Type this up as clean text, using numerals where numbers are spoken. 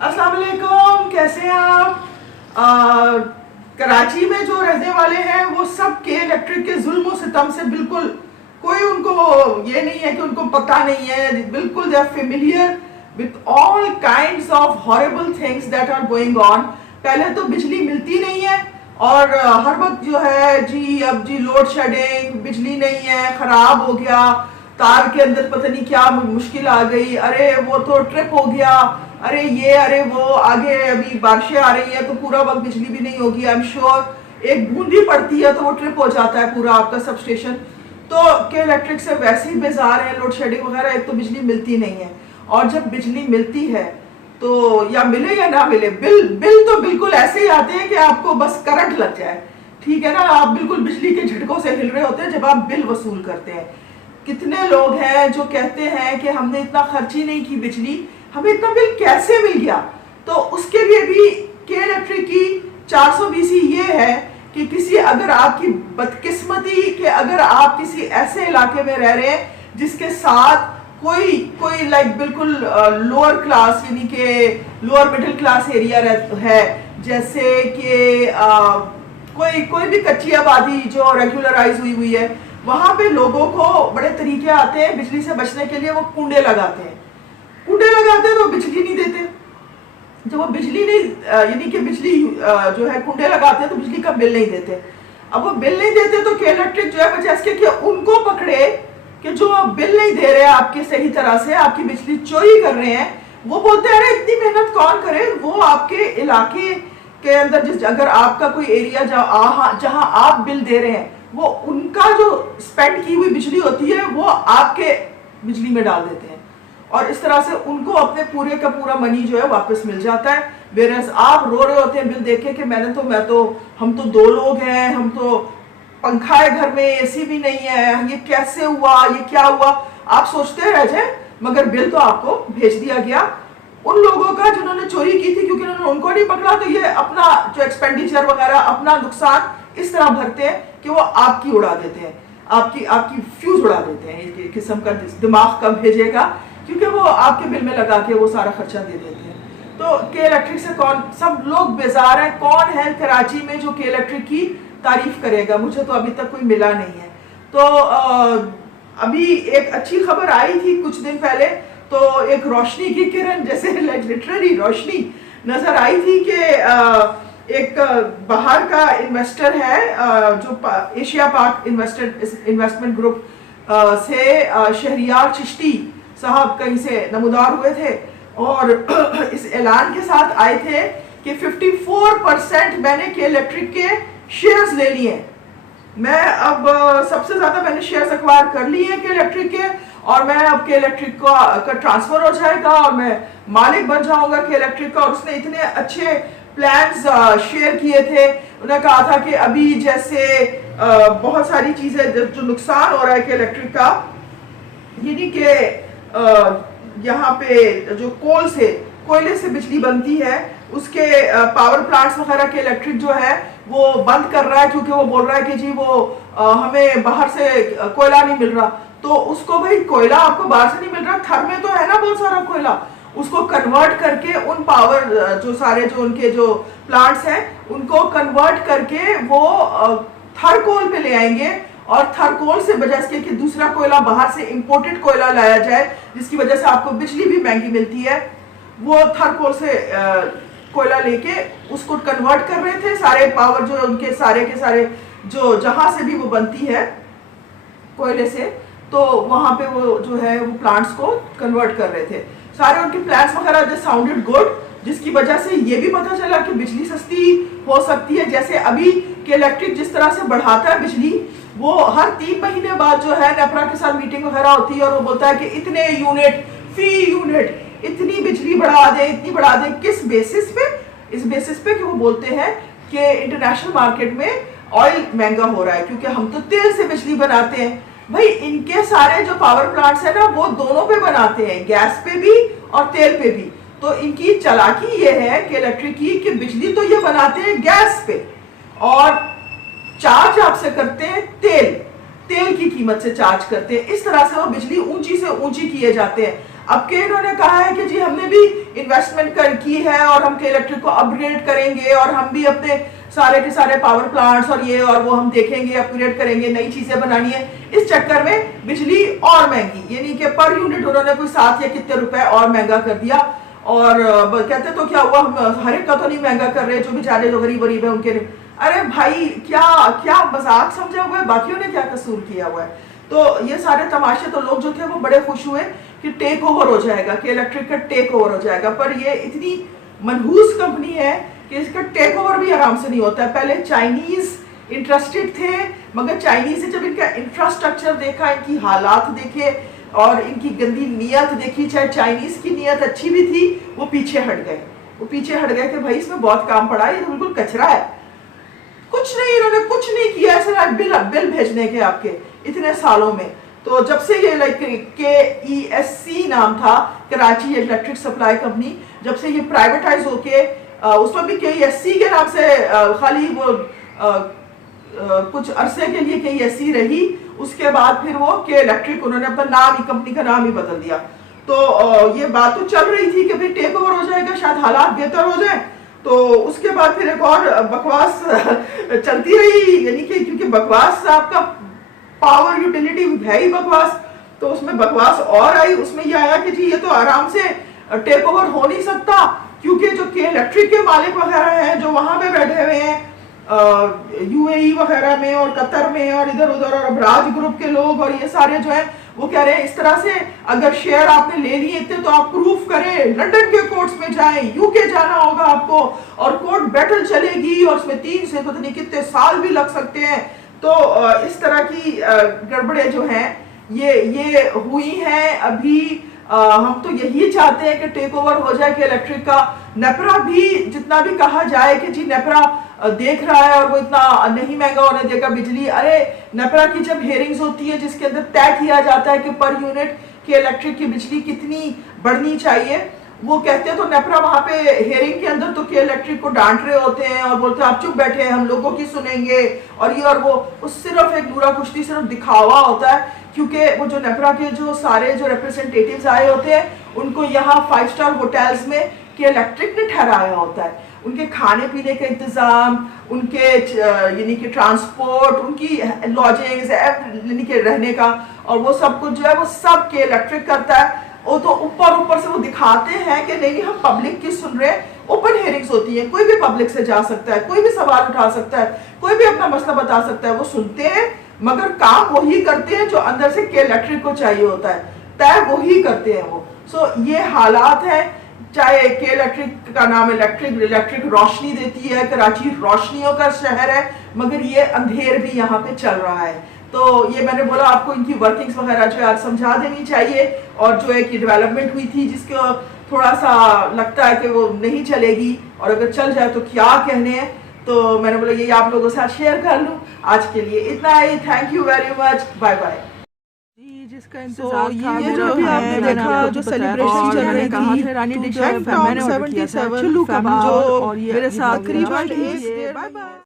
अस्सलाम वालेकुम, कैसे हैं आप? कराची में जो रहने वाले हैं वो सब के इलेक्ट्रिक के जुल्म सितम से बिल्कुल कोई उनको ये नहीं है कि उनको पता नहीं है, बिल्कुल they are familiar with all kinds of horrible things that are going on. पहले तो बिजली मिलती नहीं है और हर वक्त जो है जी अब जी लोड शेडिंग, बिजली नहीं है, खराब हो गया, तार के अंदर पता नहीं क्या मुश्किल आ गई, अरे वो तो ट्रिप हो गया, अरे ये अरे वो, आगे अभी बारिशें आ रही है तो पूरा वक्त बिजली भी नहीं होगी। आई एम श्योर एक बूंद भी पड़ती है तो वो ट्रिप हो जाता है पूरा आपका सब स्टेशन। तो के इलेक्ट्रिक से वैसे ही बेजार है, लोड शेडिंग वगैरह, एक तो बिजली मिलती नहीं है और जब बिजली मिलती है तो या मिले या ना मिले, बिल तो बिल्कुल ऐसे ही आते हैं कि आपको बस करंट लग जाए, ठीक है ना। आप बिल्कुल बिजली के झटकों से हिल रहे होते हैं जब आप बिल वसूल करते हैं। कितने लोग हैं जो कहते हैं कि हमने इतना खर्च ही नहीं की बिजली, हमें इतना बिल कैसे मिल गया। तो उसके लिए भी के इलेक्ट्रिक की 420 ये है कि किसी अगर आपकी बदकिस्मती कि अगर आप किसी ऐसे इलाके में रह रहे हैं जिसके साथ कोई लाइक बिल्कुल लोअर क्लास यानी कि लोअर मिडिल क्लास एरिया है, जैसे कि कोई भी कच्ची आबादी जो रेगुलराइज हुई है, वहां पे लोगों को बड़े तरीके आते हैं बिजली से बचने के लिए। वो कुंडे लगाते हैं तो बिजली नहीं देते। जब वो बिजली नहीं यानी कि बिजली जो है कुंडे लगाते हैं तो बिजली का बिल नहीं देते। अब वो बिल नहीं देते तो के इलेक्ट्रिक जो है बजाय कि उनको पकड़े कि जो बिल नहीं दे रहे हैं आपके सही तरह से, आपकी बिजली चोरी कर रहे हैं, वो बोलते हैं अरे इतनी मेहनत कौन करे। वो आपके इलाके के अंदर अगर आपका कोई एरिया जहां आप बिल दे रहे हैं, वो उनका जो स्पेंड की हुई बिजली होती है वो आपके बिजली में डाल देते हैं और इस तरह से उनको अपने पूरे का पूरा मनी जो है वापस मिल जाता है। वेरएस आप रो रहे होते हैं बिल देखे कि हम तो 2 लोग हैं, हम तो पंखा है घर में, एसी भी नहीं है, ये कैसे हुआ, ये क्या हुआ, आप सोचते रह जाए, मगर बिल तो आपको भेज दिया गया। उन लोगों का जिन्होंने चोरी की थी, क्योंकि उनको नहीं पकड़ा तो ये अपना जो एक्सपेंडिचर वगैरह, अपना नुकसान इस तरह भरते हैं कि वो आपकी उड़ा देते हैं, आपकी फ्यूज उड़ा देते हैं। एक किस्म का दिमाग कब भेजेगा, क्योंकि वो आपके बिल में लगा के वो सारा खर्चा दे देते हैं। तो के इलेक्ट्रिक से सब लोग बेजार हैं। कौन है कराची में जो के इलेक्ट्रिक की तारीफ करेगा? मुझे तो अभी तक कोई मिला नहीं है। तो अभी एक अच्छी खबर आई थी कुछ दिन पहले, तो एक रोशनी की किरण, जैसे लिटरली रोशनी नजर आई थी कि एक बाहर का इन्वेस्टर है जो एशिया पार्क इन्वेस्टमेंट ग्रुप से शहरियार चिश्ती साहब कहीं से नमूदार हुए थे और इस ऐलान के साथ आए थे कि 54% मैंने के इलेक्ट्रिक के शेयर्स ले लिए। मैं अब सबसे ज्यादा मैंने शेयर्स एक्वायर कर लिए के इलेक्ट्रिक के और मैं अब के इलेक्ट्रिक का ट्रांसफर हो जाएगा और मैं मालिक बन जाऊंगा के इलेक्ट्रिक का। और उसने इतने अच्छे प्लान्स शेयर किए थे। उन्होंने कहा था कि अभी जैसे बहुत सारी चीजें जो नुकसान हो रहा है के इलेक्ट्रिक का, यानी कि यहाँ पे जो कोयले से बिजली बनती है, उसके पावर प्लांट्स वगैरह के इलेक्ट्रिक जो है वो बंद कर रहा है, क्योंकि वो बोल रहा है कि जी वो हमें बाहर से कोयला नहीं मिल रहा। तो उसको भाई कोयला आपको बाहर से नहीं मिल रहा, थर में तो है ना बहुत सारा कोयला, उसको कन्वर्ट करके उन पावर जो सारे जो उनके जो प्लांट्स हैं उनको कन्वर्ट करके वो थर कोल पे ले आएंगे और थर कोल से बजाय इसके कि दूसरा कोयला बाहर से इंपोर्टेड कोयला लाया जाए जिसकी वजह से आपको बिजली भी महंगी मिलती है, वो थर कोल से कोयला लेके उसको कन्वर्ट कर रहे थे। सारे पावर जो उनके सारे के सारे जो जहां से भी वो बनती है कोयले से, तो वहां पे वो जो है वो प्लांट्स को कन्वर्ट कर रहे थे। सारे उनके प्लान्स वगैरह दे साउंडेड गुड, जिसकी वजह से ये भी पता चला कि बिजली सस्ती हो सकती है। जैसे अभी के इलेक्ट्रिक जिस तरह से बढ़ाता है बिजली, वो हर 3 महीने बाद जो है नेपरा के साथ मीटिंग वगैरह होती है और वो बोलता है कि इतने यूनिट फी यूनिट इतनी बिजली बढ़ा दे, इतनी बढ़ा दे। किस बेसिस पे? इस बेसिस पे कि वो बोलते हैं कि इंटरनेशनल मार्केट में ऑयल महंगा हो रहा है, क्योंकि हम तो तेल से बिजली बनाते हैं। भाई इनके सारे जो पावर प्लांट्स है ना वो दोनों पे बनाते हैं, गैस पे भी और तेल पे भी। तो इनकी चालाकी ये है कि इलेक्ट्रिक की कि बिजली तो ये बनाते हैं गैस पे और चार्ज आपसे करते हैं तेल की कीमत से चार्ज करते हैं। इस तरह से वो बिजली ऊंची से ऊंची किए जाते हैं। अब के इन्होंने कहा है कि जी हमने भी इन्वेस्टमेंट कर की है और हम के इलेक्ट्रिक को अपग्रेड करेंगे और हम भी अपने सारे के सारे पावर प्लांट्स और ये और वो हम देखेंगे, अपग्रेड करेंगे, नई चीजें बनानी है। इस चक्कर में बिजली और महंगी, यानी कि पर यूनिट उन्होंने कोई 7 या कितने रुपए और महंगा कर दिया। और कहते तो क्या हुआ, हम हर एक का तो नहीं महंगा कर रहे, जो बेचारे जो गरीब गरीब है उनके। अरे भाई क्या क्या मजाक समझा हुआ है, बाकियों ने क्या कसूर किया हुआ है। तो ये सारे तमाशे तो लोग जो थे वो बड़े खुश हुए कि टेक ओवर हो जाएगा, कि इलेक्ट्रिक का टेक ओवर हो जाएगा। पर ये इतनी मनहूस कंपनी है कि इसका टेक ओवर भी आराम से नहीं होता है। पहले चाइनीज इंटरेस्टेड थे, मगर चाइनीज ने जब इनका इंफ्रास्ट्रक्चर देखा, इनकी हालात देखे और इनकी गंदी नीयत देखी, चाहे चाइनीज की नीयत अच्छी भी थी, वो पीछे हट गए। वो पीछे हट गए कि भाई इसमें बहुत काम पड़ा है, ये तो बिल्कुल कचरा है। कुछ नहीं, इन्होंने कुछ नहीं किया सिर्फ बिल भेजने के आपके इतने सालों में। तो जब से ये लाइक KESC नाम था, कराची इलेक्ट्रिक सप्लाई कंपनी, जब से ये प्राइवेटाइज होके उसमें भी KESC के नाम से खाली वो कुछ अरसे के लिए KESC रही, उसके बाद फिर वो के इलेक्ट्रिक उन्होंने अपना नाम ही, कंपनी का नाम ही बदल दिया। तो ये बात तो चल रही थी कि भाई टेक ओवर हो जाएगा, शायद हालात बेहतर हो जाए। तो उसके बाद फिर एक और बकवास चलती रही, यानी कि क्योंकि बकवास आपका पावर यूटिलिटी है ही बकवास, तो उसमें बकवास और आई। उसमें यह आया कि जी ये तो आराम से टेक ओवर हो नहीं सकता, क्योंकि जो के इलेक्ट्रिक के मालिक वगैरह हैं जो वहां पे बैठे हुए हैं UAE वगैरह में और कतर में और इधर उधर, और अबराज ग्रुप के लोग और ये सारे जो हैं वो कह रहे हैं इस तरह से अगर शेयर आपने ले लिए थे तो आप प्रूफ करें, लंदन के कोर्ट्स में जाएं, UK जाना होगा आपको और कोर्ट बैटल चलेगी और उसमें 3 से पता नहीं कितने साल भी लग सकते हैं। तो इस तरह की गड़बड़े जो हैं ये हुई हैं अभी। हम तो यही चाहते हैं कि टेक ओवर हो जाए कि इलेक्ट्रिक का। नेपरा भी जितना भी कहा जाए कि जी नेपरा देख रहा है और वो इतना नहीं महंगा होने देगा बिजली, अरे नेपरा की जब हेयरिंग्स होती है जिसके अंदर तय किया जाता है कि पर यूनिट के इलेक्ट्रिक की बिजली कितनी बढ़नी चाहिए, वो कहते हैं तो नेपरा वहां पे हेयरिंग के अंदर तो के इलेक्ट्रिक को डांट रहे होते हैं और बोलते हैं आप चुप बैठे हैं, हम लोगों की सुनेंगे और ये और वो सिर्फ एक नूरा कुश्ती, सिर्फ दिखावा होता है। क्योंकि वो जो नेपरा के जो सारे जो रिप्रेजेंटेटिव्स आए होते हैं उनको यहाँ 5 स्टार होटल्स में के इलेक्ट्रिक ने ठहराया होता है। उनके खाने पीने का इंतजाम, उनके यानी कि ट्रांसपोर्ट, उनकी लॉजिंग्स, यानी कि रहने का और वो सब कुछ जो है वो सब के इलेक्ट्रिक करता है। वो तो ऊपर से वो दिखाते हैं कि नहीं हम पब्लिक की सुन रहे हैं। ओपन हेयरिंग्स होती है, कोई भी पब्लिक से जा सकता है, कोई भी सवाल उठा सकता है, कोई भी अपना मसला बता सकता है। वो सुनते हैं मगर काम वही करते हैं जो अंदर से के इलेक्ट्रिक को चाहिए होता है, तय वही करते हैं वो। सो ये हालात है। चाहे के इलेक्ट्रिक का नाम इलेक्ट्रिक रोशनी देती है, कराची रोशनियों का शहर है, मगर ये अंधेर भी यहाँ पे चल रहा है। तो ये मैंने बोला आपको इनकी वर्किंग्स वगैरह जो है आज समझा देनी चाहिए। और जो एक डेवलपमेंट हुई थी जिसको थोड़ा सा लगता है कि वो नहीं चलेगी और अगर चल जाए तो क्या कहने हैं, तो मैंने बोला ये आप लोगों के साथ शेयर कर लूँ। आज के लिए इतना ही, thank you very much, bye bye. जिसका इंतजार था, ये जो भी आपने देखा जो सेलिब्रेशन चल रही थी रानी डिश 77 चुल्लू कबाब, जो मेरे साथ करीबन 1 बाय बाय।